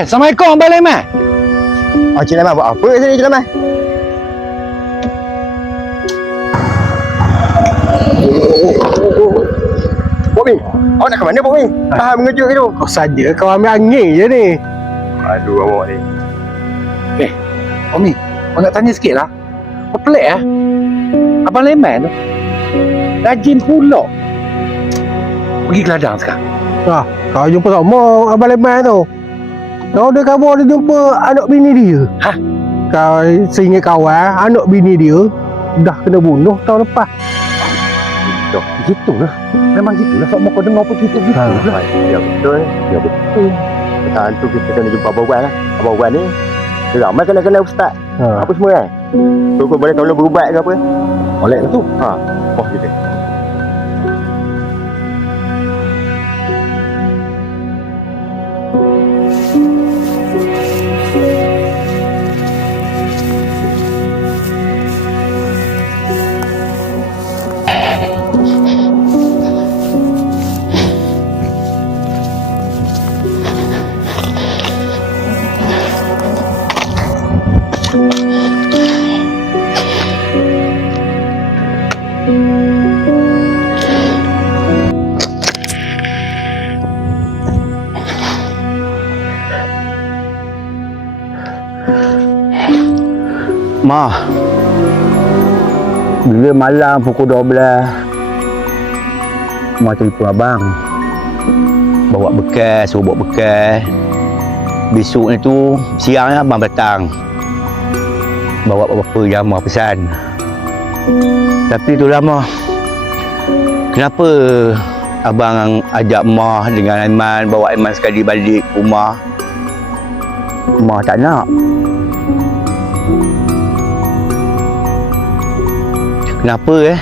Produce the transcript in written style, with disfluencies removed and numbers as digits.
Assalamualaikum Abang Laiman. Cik Laiman buat apa kat sini Cik Laiman? Bok Min, awak nak ke mana Bok Min? Tahan mengejut gitu. Kau saja kau ambil angin je ni. Aduh awak ni. Umi, kau nak tanya sikit lah. Apa pelik lah? Abang Laiman tu rajin pulak pergi ke ladang sekarang. Kau jumpa sama Abang Leman tu. Kau ada khabar dia jumpa anak bini dia. Hah? Kau seingat kawan, anak bini dia dah kena bunuh tahun lepas. Gitulah. Memang gitulah. Sok kau dengar apa gitu lah. Ya betul. Ya betul. Pasal tu kita kena jumpa Abang Wan lah. Abang Wan ni dia ramai kena ustaz. Apa semua kan? Tu kau boleh tolong berubat ke apa? Boleh lah tu. Oh gitu. Ma, bila malam pukul 12 Ma telefon abang bawa bekal, suruh bawa bekal. Besok ni tu siang abang datang bawa beberapa jamaah pesan. Tapi tu lah Ma, kenapa abang ajak Ma dengan Aiman, bawa Aiman sekali balik ke rumah? Ma tak nak. Kenapa